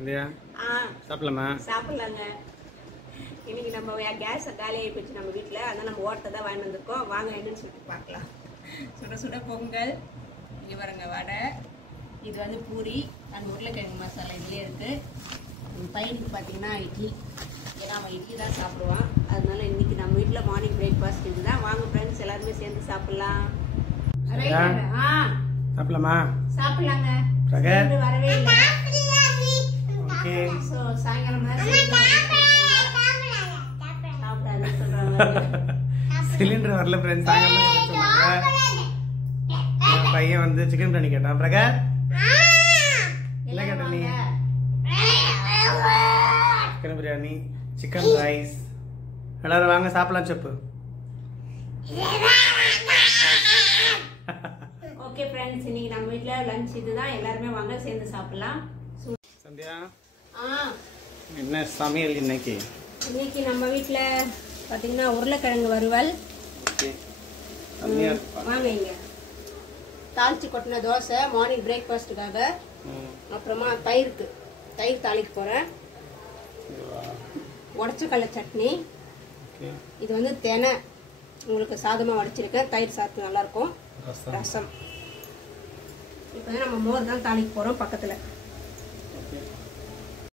சந்தியா சாப்பிடலாமா? சாப்பிடலாங்க. இன்னைக்கு நம்ம கேஸ் காலி ஆகி போச்சு நம்ம வீட்டில், அதனால் நம்ம ஓட்டத்தை தான் வாங்கி வந்திருக்கோம். வாங்க என்னன்னு சொல்லிட்டு பார்க்கலாம். சுட சுட பொங்கல், இங்கே பாருங்க வடை, இது வந்து பூரி, அந்த உருளைக்கிழங்கு மசாலா இதுலேயே இருக்குது. பையனுக்கு பார்த்தீங்கன்னா இட்லி, ஏன்னா அவன் இட்லி தான் சாப்பிடுவான். அதனால இன்னைக்கு நம்ம வீட்டில் மார்னிங் பிரேக்ஃபாஸ்ட் இதுதான். வாங்க ஃப்ரெண்ட்ஸ் எல்லாருமே சேர்ந்து சாப்பிடலாம். சாப்பிடலாமா? சாப்பிடலாங்க. வரவே இல்லை. ஓகே. ஸோ சாயங்காலம் சிலிண்டர் வரல ஃப்ரெண்ட்ஸ். சாயங்காலம் சொன்னாங்க. பையன் வந்து சிக்கன் பிரியாணி கேட்டான். பிரகர் என்ன கேட்ட நீ? Chicken biryani, chicken rice. எல்லாரும் வாங்க சாப்பிடலாம். செப்பு. ஓகே ஃப்ரெண்ட்ஸ், இன்னைக்கு நம்ம வீட்டில் லஞ்ச் இதுதான். எல்லாருமே வாங்க சேர்ந்து சாப்பிடலாம். சந்தியா, என்ன சமையல் இன்னைக்கு? இன்னைக்கு நம்ம வீட்டில் பார்த்தீங்கன்னா உருளைக்கிழங்கு வறுவல். வாங்க இங்க தாளிச்சு கொட்டின தோசை மார்னிங் பிரேக்ஃபாஸ்ட்டுக்காக. அப்புறமா தயிர் தாளிக்க போகிறேன். உடச்சக்கடலை சட்னி. இது வந்து தெனை உங்களுக்கு சாதமாக வடிச்சிருக்கேன். தயிர் சாதத்து நல்லாயிருக்கும். ரசம். இப்போ நம்ம மோர் தான் தாளிக்க போகிறோம் பக்கத்தில்.